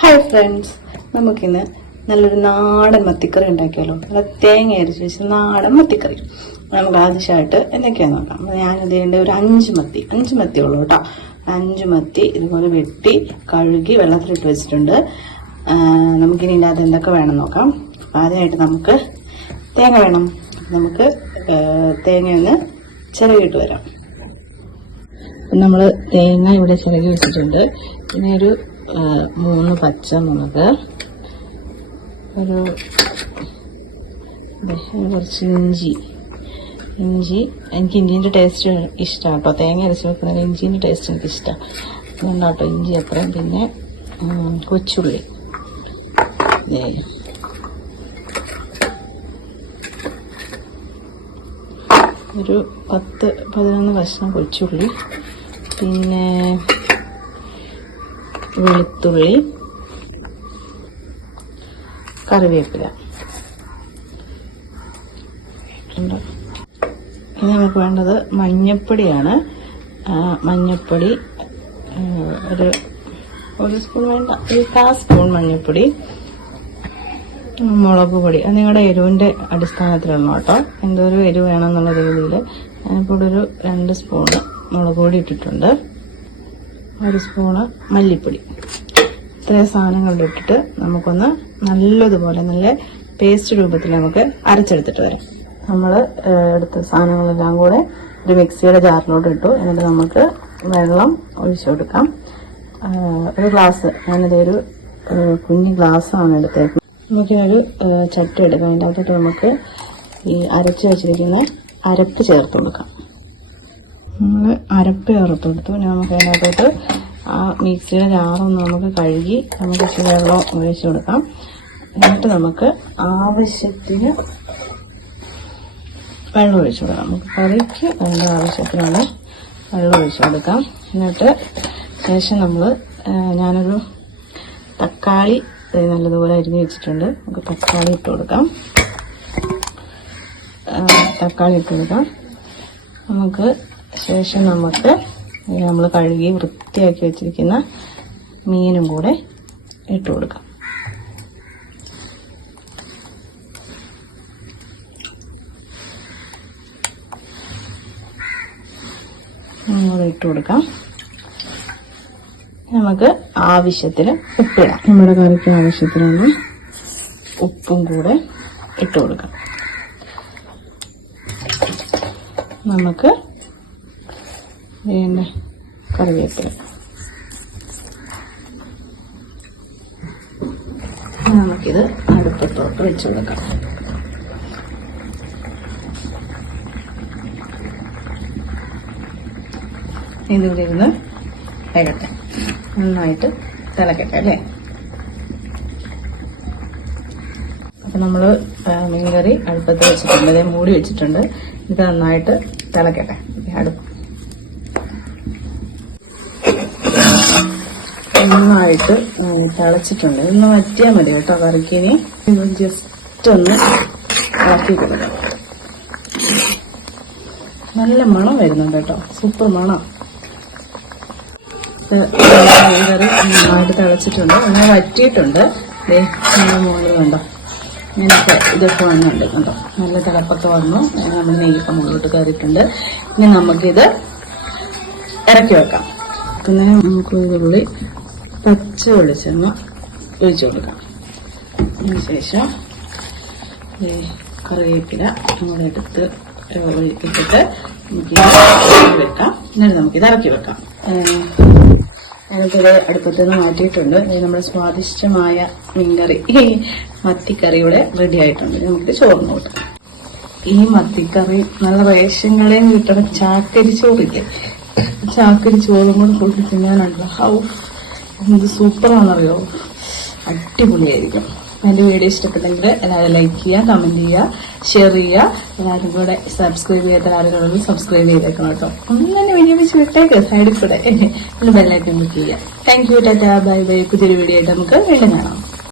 Hi friends, നമുക്കിന്ന് നല്ലൊരു നാടൻ മത്തിക്കറി ഉണ്ടാക്കിയാലോ. നല്ല തേങ്ങ അരച്ച് വെച്ച് നാടൻ മത്തിക്കറി. നമുക്ക് ആവശ്യമായിട്ട് എന്തൊക്കെയാന്ന് നോക്കാം. ഞാനത് ചെയ്യേണ്ട ഒരു 5 മത്തി ഉള്ളൂ കേട്ടോ. 5 മത്തി ഇതുപോലെ വെട്ടി കഴുകി വെള്ളത്തിലിട്ട് വെച്ചിട്ടുണ്ട്. നമുക്കിനി ഇതിനകത്ത് എന്തൊക്കെ വേണം നോക്കാം. ആദ്യമായിട്ട് നമുക്ക് തേങ്ങ വേണം. നമുക്ക് തേങ്ങയൊന്ന് ചിരകിയിട്ട് വരാം. നമ്മൾ തേങ്ങ ഇവിടെ ചിരകി വെച്ചിട്ടുണ്ട്. പിന്നെ ഒരു 3 പച്ചമുളക്, കുറച്ച് ഇഞ്ചി. എനിക്ക് ഇഞ്ചിൻ്റെ ടേസ്റ്റ് ഇഷ്ടമാണ് കേട്ടോ. തേങ്ങ അരച്ച് വെക്കുന്നതിന് ഇഞ്ചിൻ്റെ ടേസ്റ്റ് എനിക്ക് ഇഷ്ടമാണ്. അതുകൊണ്ടാട്ടോ ഇഞ്ചി അത്രയും. പിന്നെ കൊച്ചുള്ളി, ഒരു 10-11 കഷ്ണം കൊച്ചുള്ളി, പിന്നെ വെളുത്തുള്ളി, കറിവേപ്പില. ഇനി നമുക്ക് വേണ്ടത് മഞ്ഞപ്പൊടിയാണ്. മഞ്ഞപ്പൊടി ഒരു സ്പൂൺ വേണ്ട, 1/4 സ്പൂൺ മഞ്ഞപ്പൊടി. മുളക് പൊടി അത് നിങ്ങളുടെ എരിവിൻ്റെ അടിസ്ഥാനത്തിലാണ് കേട്ടോ. എന്തോരം എരിവ് വേണമെന്നുള്ള രീതിയിൽ ഞാനിപ്പോൾ ഒരു 2 സ്പൂണ് മുളക് പൊടി ഇട്ടിട്ടുണ്ട്. 1 സ്പൂണ് മല്ലിപ്പൊടി. ഇത്രയും സാധനങ്ങൾ ഇട്ടിട്ട് നമുക്കൊന്ന് നല്ലതുപോലെ നല്ല പേസ്റ്റ് രൂപത്തിൽ നമുക്ക് അരച്ചെടുത്തിട്ട് വരാം. നമ്മൾ എടുത്ത സാധനങ്ങളെല്ലാം കൂടെ ഒരു മിക്സിയുടെ ജാറിലോട്ട് ഇട്ടു. എന്നിട്ട് നമുക്ക് വെള്ളം ഒഴിച്ചു കൊടുക്കാം. ഒരു ഗ്ലാസ്, ഞാനിതൊരു കുഞ്ഞു ഗ്ലാസ്സാണ് എടുത്തേക്കുന്നത്. നമുക്കിനൊരു ചട്ടി എടുക്കാം. അതിൻ്റെ അകത്തോട്ട് നമുക്ക് ഈ അരച്ച് വെച്ചിരിക്കുന്ന അരപ്പ് ചേർത്ത് കൊടുക്കാം. നമ്മൾ അരപ്പ് ചേർത്ത് കൊടുത്തു. നമുക്ക് അതിനകത്തോട്ട് ആ മിക്സിയുടെ ജാറൊന്ന് നമുക്ക് കഴുകി നമുക്ക് ഇച്ചിരി വെള്ളം ഒഴിച്ച് കൊടുക്കാം. എന്നിട്ട് നമുക്ക് ആവശ്യത്തിന് വെള്ളം ഒഴിച്ചു കൊടുക്കാം. നമുക്ക് കറിക്ക് വേണ്ട ആവശ്യത്തിനുള്ള വെള്ളം ഒഴിച്ചു കൊടുക്കാം. എന്നിട്ട് ശേഷം ഞാനൊരു തക്കാളി നല്ലതുപോലെ അരിഞ്ഞ് വെച്ചിട്ടുണ്ട്. നമുക്ക് തക്കാളി ഇട്ട് കൊടുക്കാം. നമുക്ക് ശേഷം നമ്മൾ കഴുകി വൃത്തിയാക്കി വെച്ചിരിക്കുന്ന മീനും കൂടെ ഇട്ട് കൊടുക്കാം. നമുക്ക് ആവശ്യത്തിന് ഉപ്പിടാം. നമ്മുടെ കറിക്ക് ആവശ്യത്തിനുള്ള ഉപ്പും കൂടെ ഇട്ട് കൊടുക്കാം. നമുക്ക് കറിവേപ്പില. നമുക്കിത് അടുപ്പത്തോട്ട് വെച്ച് കൊടുക്കാം. ഇതിവിടെ ഇരുന്ന് വേകട്ടെ, നന്നായിട്ട് തിളക്കട്ടെ അല്ലേ. അപ്പം നമ്മൾ മീൻകറി അടുപ്പത്ത് വെച്ചിട്ടുണ്ട്, അതേ മൂടി വെച്ചിട്ടുണ്ട്. ഇത് നന്നായിട്ട് തിളക്കട്ടെ. നന്നായിട്ട് തിളച്ചിട്ടുണ്ട്. ഇതൊന്ന് വറ്റിയാൽ മതി കേട്ടോ കറിക്കിനി. ജസ്റ്റ് ഒന്ന് ഇളക്കി കൊടുക്കാം. നല്ല മണം വരുന്നുണ്ട് കേട്ടോ, സൂപ്പർ മണം. കറി നന്നായിട്ട് തിളച്ചിട്ടുണ്ട്, അങ്ങനെ വറ്റിയിട്ടുണ്ട്. മുകളിൽ കണ്ടോ, ഞാനിപ്പോൾ ഇതൊക്കെ വന്നുണ്ട് കണ്ടോ, നല്ല തിളപ്പൊക്കെ വന്നു. നമ്മൾ നെയ്യൊക്കെ മുകളിലോട്ട് കയറിയിട്ടുണ്ട്. ഇനി നമുക്കിത് ഇറക്കി വെക്കാം. പിന്നെ നമുക്ക് ഉള്ളി പച്ച വെളിച്ചെണ്ണ ഒഴിച്ചു കൊടുക്കാം. അതിനുശേഷം കറിവേപ്പില നമ്മുടെ എടുത്ത് ഇട്ടിട്ട് നമുക്ക് വെക്കാം. എന്നിട്ട് നമുക്കിത് ഇറക്കി വെക്കാം. ഞാനിപ്പോൾ അടുപ്പത്ത് നിന്ന് മാറ്റിയിട്ടുണ്ട്. നമ്മുടെ സ്വാദിഷ്ടമായ മീൻകറി, മത്തിക്കറിയുടെ റെഡി ആയിട്ടുണ്ട്. നമുക്ക് ചോറിന് കൊടുക്കാം. ഈ മത്തിക്കറി നല്ല റേഷൻ കടയിൽ കിട്ടുന്ന ചാക്കരി ചോറില്ലേ, ചാക്കരി ചോറും കൂടെ കൂട്ടി തിന്നാനുണ്ടല്ലോ. എന്ത് സൂപ്പറാണെന്നറിയോ, അടിപൊളിയായിരിക്കും. എൻ്റെ വീഡിയോ ഇഷ്ടപ്പെട്ടെങ്കിൽ എല്ലാവരും ലൈക്ക് ചെയ്യുക, കമന്റ് ചെയ്യുക, ഷെയർ ചെയ്യുക. എല്ലാവരും കൂടെ സബ്സ്ക്രൈബ് ചെയ്യാത്ത എല്ലാവരും സബ്സ്ക്രൈബ് ചെയ്തേക്കണം കേട്ടോ. ഒന്നെ വീഡിയോ വെച്ച് വിട്ടേക്ക് സൈഡിൽ കൂടെ ബെല്ലൈക്കൺ ക്ലിക്ക് ചെയ്യുക. Thank you, Tata, bye bye. പുതിയൊരു വീഡിയോ ആയിട്ട് നമുക്ക് വീണ്ടും കാണാം.